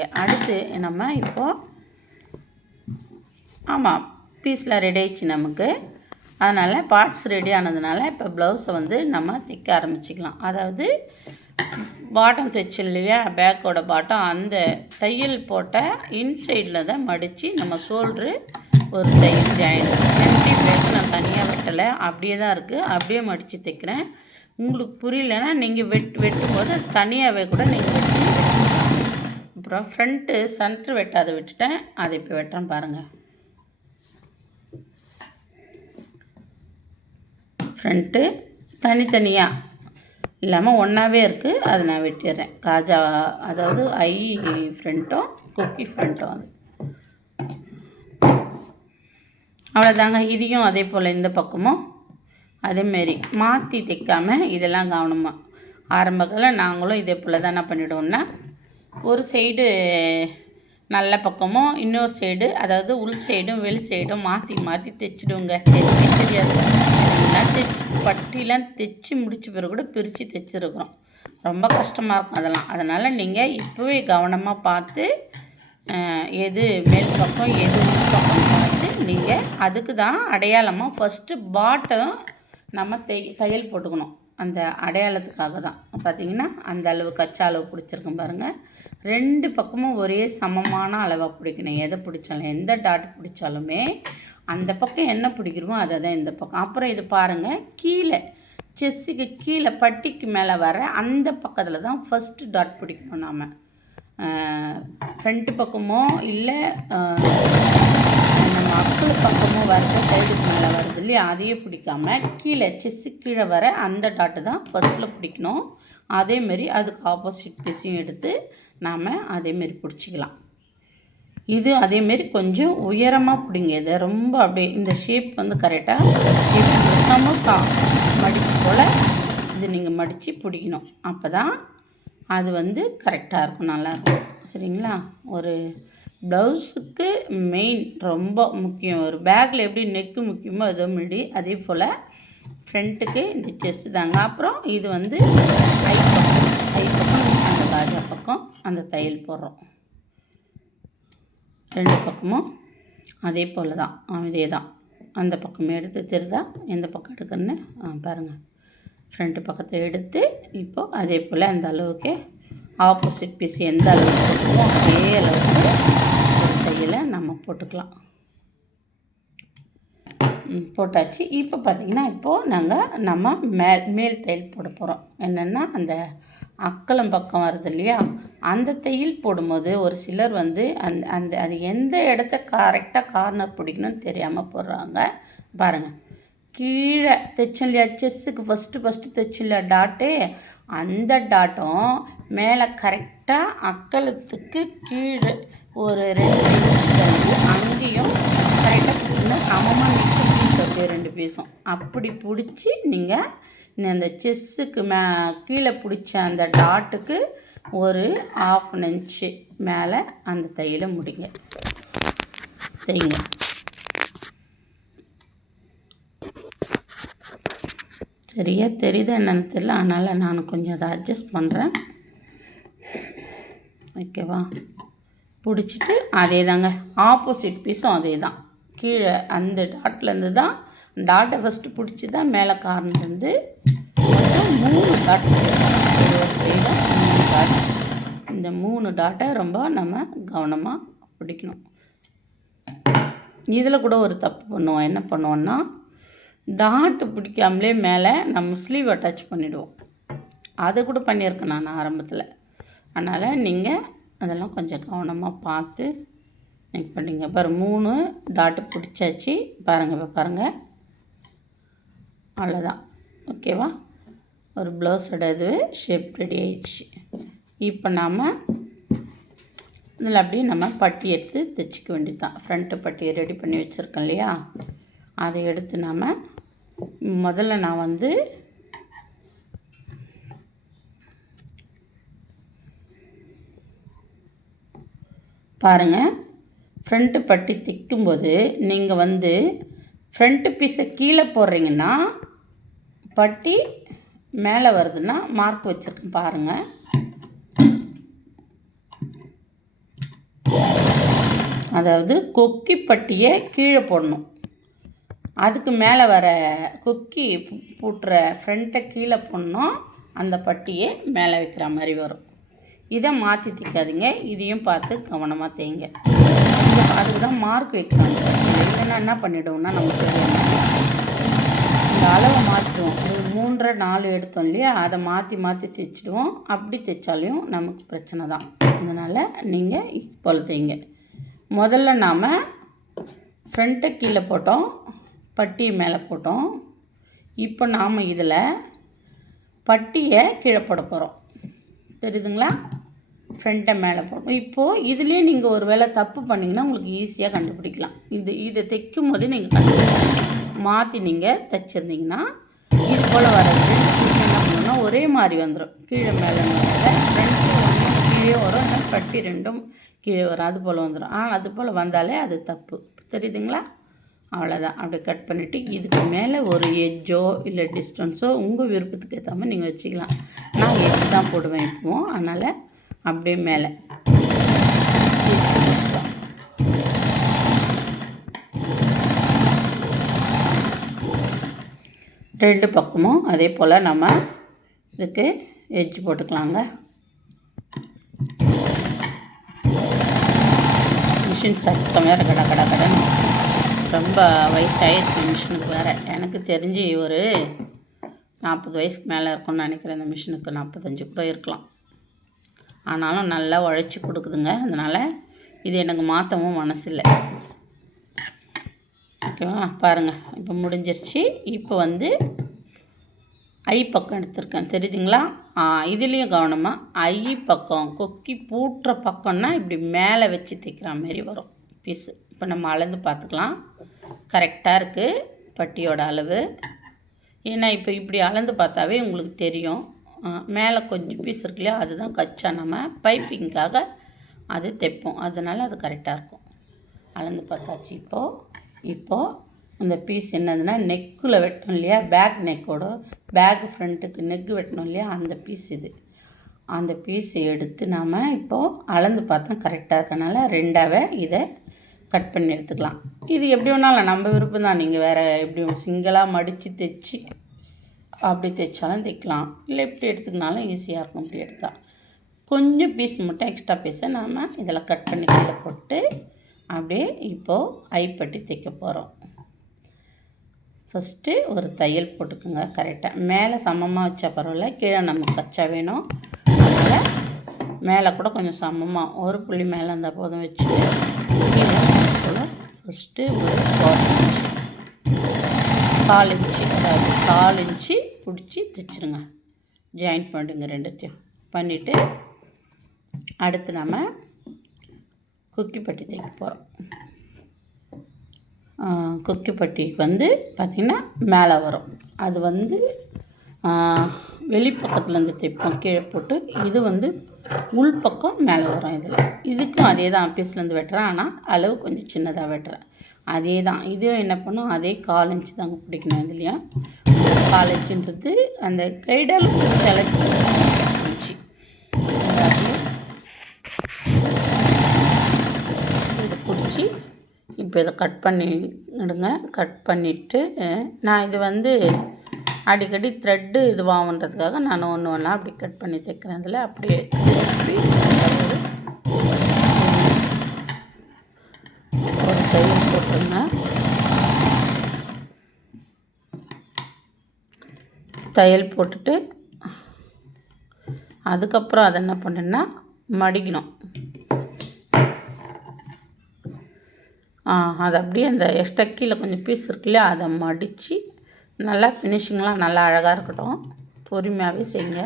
இங்கே அடுத்து நம்ம இப்போது ஆமாம் பீஸில் ரெடி ஆயிடுச்சு நமக்கு. அதனால் பார்ட்ஸ் ரெடி ஆனதுனால இப்போ ப்ளவுஸை வந்து நம்ம தைக்க ஆரம்பிச்சிக்கலாம். அதாவது பாட்டம் தைச்சு இல்லையா? பேக்கோட பாட்டம் அந்த தையல் போட்ட இன்சைடில் தான் மடித்து நம்ம ஷோல்ட்ரு ஒரு தையல் ஜாயின் ஃப்ரண்ட்டி நான் தனியாக வெட்டலை. அப்படியே தான் இருக்குது அப்படியே மடித்து தைக்கிறேன். உங்களுக்கு புரியலன்னா நீங்கள் வெட் வெட்டும் போது தனியாகவே கூட நீங்கள் அப்புறம் ஃப்ரண்ட்டு சென்ட்ரு வெட்டாத விட்டுட்டேன். அதை இப்போ வெட்டுறேன் பாருங்கள் ஃப்ரண்ட்டு தனித்தனியாக இல்லாமல் ஒன்றாவே இருக்குது அதை நான் வெட்டிடுறேன். காஜா அதாவது ஐ ஃப்ரண்ட்டும் குக்கி ஃப்ரண்ட்டும் அது. அவ்வளோதாங்க இதையும் அதே போல் இந்த பக்கமும் அதேமாரி மாற்றி தைக்காமல் இதெல்லாம் கவனமாக ஆரம்பத்தில் நாங்களும் இதே போல் தான் பண்ணிவிடுவோம்னா ஒரு சைடு நல்ல பக்கமும் இன்னொரு சைடு அதாவது உள் சைடும் வெளி சைடும் மாற்றி மாற்றி தைச்சிடுவோங்க தைச்சி தெரியாது. எல்லாம் தைச்சி பட்டிலாம் தைச்சி முடிச்ச பிறகு கூட பிரித்து தைச்சிருக்கிறோம். ரொம்ப கஷ்டமாக இருக்கும் அதெல்லாம். அதனால் நீங்கள் இப்போவே கவனமாக பார்த்து எது மேல் பக்கம் எது உள் பக்கம் பார்த்து நீங்கள் அதுக்கு தான் அடையாளமாக ஃபஸ்ட்டு பாட்டம் நம்ம தை தையல் போட்டுக்கணும். அந்த அடையாளத்துக்காக தான். பார்த்தீங்கன்னா அந்த அளவு கச்சா அளவு பிடிச்சிருக்கேன் பாருங்கள் ரெண்டு பக்கமும் ஒரே சமமான அளவாக பிடிக்கணும். எதை பிடிச்சாலும் எந்த டாட் பிடிச்சாலுமே அந்த பக்கம் என்ன பிடிக்கிறோமோ அதை தான் இந்த பக்கம். அப்புறம் இது பாருங்கள் கீழே செஸ்ஸுக்கு கீழே பட்டிக்கு மேலே வர அந்த பக்கத்தில் தான் ஃபஸ்ட்டு டாட் பிடிக்கணும் நாம். ஃப்ரண்ட்டு பக்கமோ இல்லை மக்கள் பக்கமும் வருது சைடுக்கு மேலே வருது இல்லையா? அதையே பிடிக்காம கீழே செஸ்ஸு கீழே வர அந்த டாட்டு தான் ஃபஸ்ட்டில் பிடிக்கணும். அதேமாரி அதுக்கு ஆப்போசிட் பீஸையும் எடுத்து நாம் அதேமாரி பிடிச்சிக்கலாம். இது அதேமாரி கொஞ்சம் உயரமாக பிடிங்க. இதை ரொம்ப அப்படியே இந்த ஷேப் வந்து கரெக்டாக சமோசா மடிக்கு போல் இது நீங்கள் மடித்து பிடிக்கணும். அப்போ தான் அது வந்து கரெக்டாக இருக்கும் நல்லாயிருக்கும் சரிங்களா? ஒரு ப்ளவுஸுக்கு மெயின் ரொம்ப முக்கியம். ஒரு பேக்கில் எப்படி நெக்கு முக்கியமோ அதோ முன்னாடி அதே போல் ஃப்ரண்ட்டுக்கு இந்த செஸ்ட் தாங்க. அப்புறம் இது வந்து ஐ பக்கம். ஐ பக்கம் அந்த காஜா பக்கம் அந்த தையல் போடுறோம். ரெண்டு பக்கமும் அதே போல் தான். இதே தான். அந்த பக்கம் எடுத்து தெரிதா எந்த பக்கம் எடுக்கணுன்னு ஆ, பாருங்கள் ஃப்ரண்ட்டு பக்கத்தை எடுத்து இப்போது அதே போல் அந்த அளவுக்கு ஆப்போசிட் பீஸ் எந்த அளவுக்கு அதே அளவுக்கு போட்டுக்கலாம். ம், போட்டாச்சு. இப்போ பார்த்திங்கன்னா இப்போது நாங்கள் நம்ம மேல் மேல் தையல் போட போகிறோம் என்னென்னா அந்த அக்கலம் பக்கம் வருது இல்லையா? அந்த தையல் போடும்போது ஒரு சிலர் வந்து அந்த அந்த அது எந்த இடத்த கரெக்டாக கார்னர் பிடிக்கணும்னு தெரியாமல் போடுறாங்க. பாருங்கள் கீழே தைச்சோம் இல்லையா? செஸ்ஸுக்கு ஃபஸ்ட்டு ஃபஸ்ட்டு தைச்சோம் இல்லையா? டாட்டு அந்த டாட்டும் மேலே கரெக்டாக அக்கலத்துக்கு கீழே ஒரு ரெண்டு inch தள்ளி அங்கேயும் கரெக்டாக சமமாக நிற்கும் பீஸ் அப்படியே ரெண்டு பீஸும் அப்படி பிடிச்சி நீங்கள் இந்த செஸ்ஸுக்கு மே கீழே பிடிச்ச அந்த டாட்டுக்கு ஒரு ஆஃப் இன்ச்சு மேலே அந்த தையலை முடிங்க. தைங்க. சரியா தெரியுதா என்னன்னு தெரியல அதனால் நான் கொஞ்சம் அதை அட்ஜஸ்ட் பண்ணுறேன் ஓகேவா பிடிச்சிட்டு அதே தாங்க ஆப்போசிட் பீஸும் அதே தான் கீழே அந்த டாட்லேருந்து தான் டாட்டை ஃபஸ்ட்டு பிடிச்சி தான் மேலே கார்னர்லேருந்து மூணு டாட் மூணு டாட் இந்த மூணு டாட்டை ரொம்ப நம்ம கவனமாக பிடிக்கணும். இதில் கூட ஒரு தப்பு பண்ணுவோம். என்ன பண்ணுவோன்னா டாட்டு பிடிக்காமலே மேலே நம்ம ஸ்லீவ் அட்டாச் பண்ணிவிடுவோம் அதை கூட பண்ணியிருக்கேன் நான் ஆரம்பத்தில். அதனால் நீங்கள் அதெல்லாம் கொஞ்சம் கவனமாக பார்த்து நெக் பண்ணிங்க. பாரு மூணு டாட்டு பிடிச்சாச்சு. பாருங்கள் இப்போ பாருங்கள் அவ்வளோதான் ஓகேவா ஒரு ப்ளவுஸோட இது ஷேப் ரெடி ஆயிடுச்சு. இப்போ நாம் இதில் அப்படியே நம்ம பட்டி எடுத்து தைச்சிக்க வேண்டியது தான் ஃப்ரண்ட்டு பட்டியை ரெடி பண்ணி வச்சுருக்கோம் இல்லையா? அதை எடுத்து நாம் முதல்ல நான் வந்து பாருங்கள் ஃப்ரண்ட்டு பட்டி தைக்கும்போது நீங்கள் வந்து ஃப்ரண்ட்டு பீஸை கீழே போடுறீங்கன்னா பட்டி மேலே வருதுன்னா மார்க் வச்சுருக்கேன் பாருங்கள் அதாவது கொக்கி பட்டியை கீழே போடணும். அதுக்கு மேலே வர கொக்கி பூட்டுற ஃப்ரண்ட்டை கீழே போடணும். அந்த பட்டியை மேலே வைக்கிற மாதிரி வரும். இதை மாற்றி தைக்காதீங்க. இதையும் பார்த்து கவனமாக தேங்க இது அதுக்கு தான் மார்க் வைக்கிறாங்க. இல்லைன்னா என்ன பண்ணிவிடுவோம்னா நமக்கு தெரியும் இந்த அளவை மாற்றிடுவோம் ஒரு மூன்றரை நாலு எடுத்தோம் இல்லையா? அதை மாற்றி மாற்றி தைச்சிடுவோம். அப்படி தைச்சாலையும் நமக்கு பிரச்சனை தான். அதனால் நீங்கள் போல் தைங்க முதல்ல நாம் ஃப்ரண்ட்டை கீழே போட்டோம். பட்டி மேலே போட்டோம். இப்போ நாம் இதில் பட்டியை கீழே போட போகிறோம் தெரியுதுங்களா? ஃப்ரண்ட்டை மேலே போடணும். இப்போது இதுலேயே நீங்கள் ஒரு வேளை தப்பு பண்ணிங்கன்னா உங்களுக்கு ஈஸியாக கண்டுபிடிக்கலாம். இது இதை தைக்கும் போது நீங்கள் கண்டுபிடிக்கலாம். மாற்றி நீங்கள் தைச்சிருந்தீங்கன்னா இது போல் வரது என்ன பண்ணணும்னா ஒரே மாதிரி வந்துடும் கீழே மேலே மேலே கீழே வரும். இல்லை பட்டி ரெண்டும் கீழே வரும். அது போல் வந்துடும் ஆனால் அது போல் வந்தாலே அது தப்பு. தெரியுதுங்களா? அவ்வளோதான் அப்படி கட் பண்ணிவிட்டு இதுக்கு மேலே ஒரு எஜ்ஜோ இல்லை டிஸ்டன்ஸோ உங்கள் விருப்பத்துக்கு ஏற்ற மாதிரி நீங்கள் வச்சுக்கலாம். நான் எஜ் தான் போடுவேன் இப்போவும். அதனால் அப்படியே மேலே. ரெண்டு பக்கமும் அதே போல் நம்ம இதுக்கு எட்ஜ் போட்டுக்கலாங்க. மிஷின் சத்தம் வேறு கட கட கடன்னு. ரொம்ப வயசாகிடுச்சு மிஷினுக்கு வேறு. எனக்கு தெரிஞ்சு ஒரு நாற்பது வயசுக்கு மேலே இருக்கும்னு நினைக்கிறேன் இந்த மிஷினுக்கு நாற்பத்தஞ்சு கூட இருக்கலாம். ஆனாலும் நல்லா உழைச்சி கொடுக்குதுங்க. அதனால் இது எனக்கு மாற்றவும் மனசில்லை. ஓகேவா? பாருங்கள் இப்போ முடிஞ்சிருச்சு. இப்போ வந்து ஐ பக்கம் எடுத்திருக்கேன். தெரியுதுங்களா? ஆ இதுலேயும் கவனமாக ஐ பக்கம் கொக்கி பூட்டுற பக்கம்னா இப்படி மேலே வச்சு தைக்கிற மாதிரி வரும். பீஸு இப்போ நம்ம அளந்து பார்த்துக்கலாம். கரெக்டாக இருக்குது பட்டியோட அளவு. ஏன்னா இப்போ இப்படி அளந்து பார்த்தாவே உங்களுக்கு தெரியும். மேலே கொஞ்சம் பீஸ் இருக்கு இல்லையா அதுதான் கச்சா நம்ம. பைப்பிங்க்காக அது தைப்போம். அதனால் அது கரெக்டாக இருக்கும். அளந்து பார்த்தாச்சு இப்போது இப்போது அந்த பீஸ் என்னதுன்னா நெக்கில் வெட்டணும் இல்லையா பேக் நெக்கோட பேக் ஃப்ரண்ட்டுக்கு நெக்கு வெட்டணும் இல்லையா அந்த பீஸ் இது. அந்த பீஸை எடுத்து நாம் இப்போது அளந்து பார்த்தா கரெக்டாக இருக்கனால ரெண்டாவே இதை கட் பண்ணி எடுத்துக்கலாம். இது எப்படி வேணாலும் நம்ம விருப்பம் தான் நீங்கள் வேறு எப்படி சிங்கிளாக மடித்து தைச்சி அப்படி தைச்சாலும் தைக்கலாம். இல்லை இப்படி எடுத்துக்கினாலும் ஈஸியாக இருக்கும். இப்படி எடுத்தால் கொஞ்சம் பீஸ் மட்டும் எக்ஸ்ட்ரா பீஸை நாம் இதில் கட் பண்ணி கீழே போட்டு அப்படியே இப்போது ஐப்பட்டி தைக்க போகிறோம் ஃபஸ்ட்டு ஒரு தையல் போட்டுக்கோங்க. கரெக்டாக மேலே சமமாக வச்சா பரவாயில்ல. கீழே நமக்கு கச்சா வேணும். அதனால் மேலே கூட கொஞ்சம் சமமாக ஒரு புள்ளி மேலே இருந்தால் போதும் வச்சுட்டு கீழே ஃபஸ்ட்டு ஒரு கால் இன்ச்சு கால் அதாவது கால் இன்ச்சு பிடிச்சி தைச்சிருங்க. ஜாயின் பண்ணிடுங்க ரெண்டுத்தையும். பண்ணிவிட்டு அடுத்து நம்ம குக்கி பட்டி தைக்க போகிறோம் குக்கி பட்டிக்கு வந்து பார்த்திங்கன்னா மேலே வரும். அது வந்து வெளிப்பக்கத்துலேருந்து தைப்போம் கீழே போட்டு இது வந்து உள்பக்கம் மேலே வரும் இதில். இதுக்கும் அதே தான் ஆஃபீஸ்லேருந்து வெட்டுறேன். ஆனால் அளவு கொஞ்சம் சின்னதாக வெட்டுறேன். அதே தான் இதுவும் என்ன பண்ணும்? அதே கால் இன்ச்சு தாங்க பிடிக்கணும் இதுலேயும் கால் இன்ச்சுன்றது அந்த கைடால் செலக்ட் இன்ச்சு. இதை பிடிச்சி இப்போ இதை கட் பண்ணிடுங்க கட் பண்ணிவிட்டு நான் இது வந்து அடிக்கடி த்ரெட்டு இதுவாகுன்றதுக்காக நான் ஒன்று ஒன்றா அப்படி கட் பண்ணி தைக்கிறேன். இதில் அப்படியே திருப்பி ஒரு ஒரு தையல் தையல் போட்டுட்டு அதுக்கப்புறம் அதை என்ன பண்ணுன்னா மடிக்கணும். அது அப்படியே அந்த எக்ஸ்ட்ரா கீழே கொஞ்சம் பீஸ் இருக்குல்லையா அதை மடித்து நல்லா ஃபினிஷிங்லாம் நல்லா அழகாக இருக்கட்டும். பொறுமையாகவே செய்யுங்க.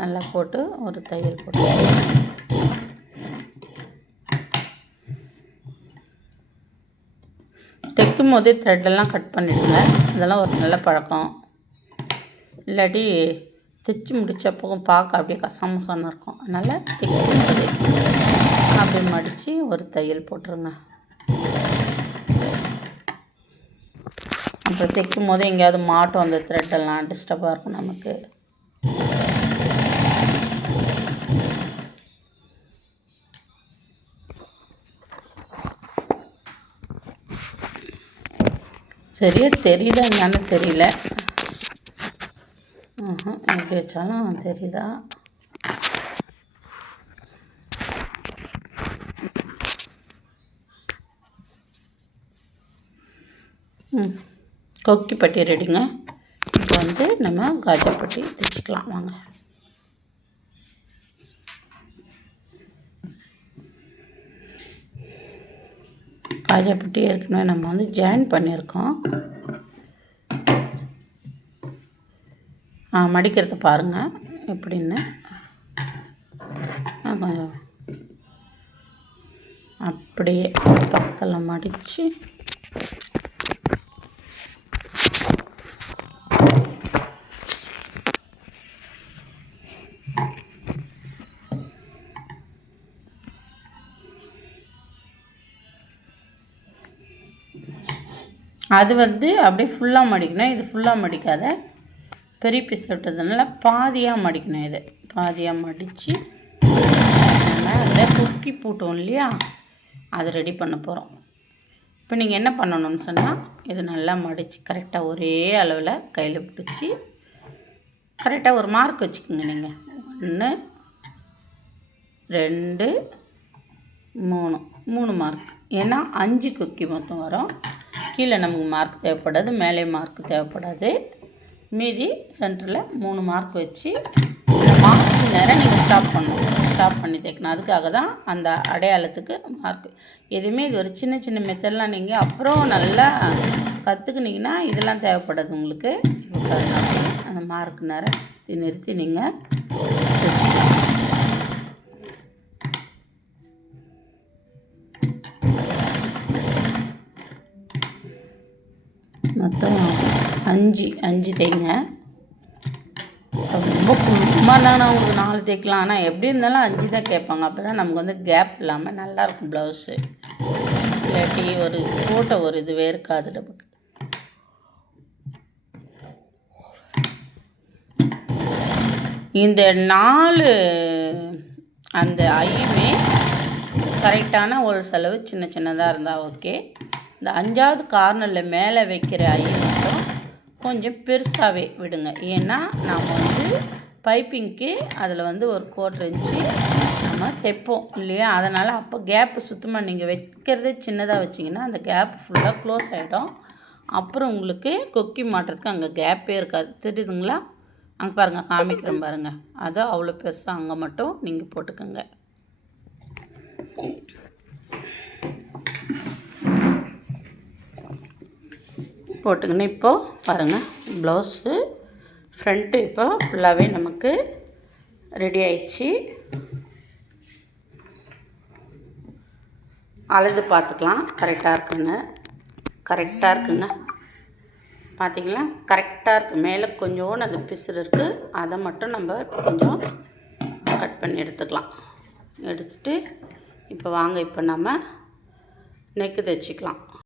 நல்லா போட்டு ஒரு தையல் போட்டு. தைக்கும் போதே த்ரெட்டெல்லாம் கட் பண்ணிடுங்க. இதெல்லாம் ஒரு நல்ல பழக்கம். இல்லாட்டி தைச்சி முடித்தப்பவும் பார்க்க அப்படியே கசமசன்னு இருக்கும். அதனால் தைக்கும் போதே அப்படியே மடித்து ஒரு தையல் போட்டுருங்க. அப்புறம் தைக்கும் போது எங்கேயாவது மாட்டும் அந்த த்ரெட்டெல்லாம் டிஸ்டர்பாக இருக்கும் நமக்கு. சரியா தெரியல என்னன்னு தெரியல. எப்படி வச்சாலும் தெரியுதா? ம் கொக்கி பட்டி ரெடிங்க. இப்போ வந்து நம்ம காஜா பட்டி தைச்சிக்கலாம் வாங்க. காஜா பட்டி ஏற்கனவே நம்ம வந்து ஜாயின் பண்ணியிருக்கோம். ஆ மடிக்கிறத பாருங்கள் எப்படின்னு. கொஞ்சம் அப்படியே பக்கத்தில் மடித்து அது வந்து அப்படியே ஃபுல்லாக மடிக்கணும். இது ஃபுல்லாக மடிக்காத. பெரிய பீஸ் விட்டதுனால பாதியாக மடிக்கணும் இது. பாதியாக மடித்து அதில் குக்கி போட்டோம் இல்லையா? அதை ரெடி பண்ண போகிறோம் இப்போ நீங்கள் என்ன பண்ணணும்னு சொன்னால் இது நல்லா மடித்து கரெக்டாக ஒரே அளவில் கையில் பிடிச்சி கரெக்டாக ஒரு மார்க் வச்சுக்கோங்க நீங்கள் ஒன்று ரெண்டு மூணு. மூணு மார்க் ஏன்னா அஞ்சு குக்கி மொத்தம் வரும். கீழே நமக்கு மார்க் தேவைப்படாது மேலே மார்க் தேவைப்படாது. மீதி சென்டரில் மூணு மார்க் வச்சு இந்த மார்க் நேரம் நீங்கள் ஸ்டாப் பண்ணணும். ஸ்டாப் பண்ணி தைக்கணும் அதுக்காக தான் அந்த அடையாளத்துக்கு மார்க் எதுவுமே இது ஒரு சின்ன சின்ன மெத்தட்லாம் நீங்கள் அப்புறம் நல்லா கற்றுக்குனீங்கன்னா இதெல்லாம் தேவைப்படாது உங்களுக்கு. அந்த மார்க் நேரம் நிறுத்தி நீங்கள் மொத்தம் அஞ்சு அஞ்சு தைங்க. ரொம்ப கும்மாதானா உங்களுக்கு நாலு தைக்கலாம். ஆனால் எப்படி இருந்தாலும் அஞ்சு தான் கேட்பாங்க. அப்போ தான் நமக்கு வந்து கேப் இல்லாமல் நல்லாயிருக்கும் ப்ளவுஸு இல்லாட்டி ஒரு ஃபோட்டோ ஒரு இதுவே இருக்காது நமக்கு. இந்த நாலு அந்த ஐயுமே கரெக்டான ஒரு செலவு சின்ன சின்னதாக இருந்தால் ஓகே இந்த அஞ்சாவது கார்னரில் மேலே வைக்கிற ஐ மட்டும் கொஞ்சம் பெருசாகவே விடுங்க. ஏன்னா நாம் வந்து பைப்பிங்க்கு அதில் வந்து ஒரு கோட் இன்ச்சு நம்ம தைப்போம் இல்லையா? அதனால் அப்போ கேப்பு சுத்தமாக நீங்கள் வைக்கிறதே சின்னதாக வச்சிங்கன்னா அந்த கேப் ஃபுல்லாக க்ளோஸ் ஆகிடும் அப்புறம் உங்களுக்கு கொக்கி மாட்டுறதுக்கு அங்கே கேப்பே இருக்காது. தெரியுதுங்களா? அங்கே பாருங்கள் காமிக்கிறேன் பாருங்கள் அது அவ்வளோ பெருசாக அங்கே மட்டும் நீங்கள் போட்டுக்கோங்க. போட்டுக்கின்னு இப்போது பாருங்கள் ப்ளவுஸு ஃப்ரண்ட்டு இப்போ ஃபுல்லாகவே நமக்கு ரெடி ஆயிடுச்சு. அழுது பார்த்துக்கலாம் கரெக்டாக இருக்குங்க கரெக்டாக இருக்குங்க பார்த்திங்களா கரெக்டாக இருக்குது மேலே கொஞ்சோன்னு அது பிசுறு இருக்குது அதை மட்டும் நம்ம கொஞ்சம் கட் பண்ணி எடுத்துக்கலாம். எடுத்துகிட்டு இப்போ வாங்க இப்போ நம்ம நெக்கு தைச்சிக்கலாம்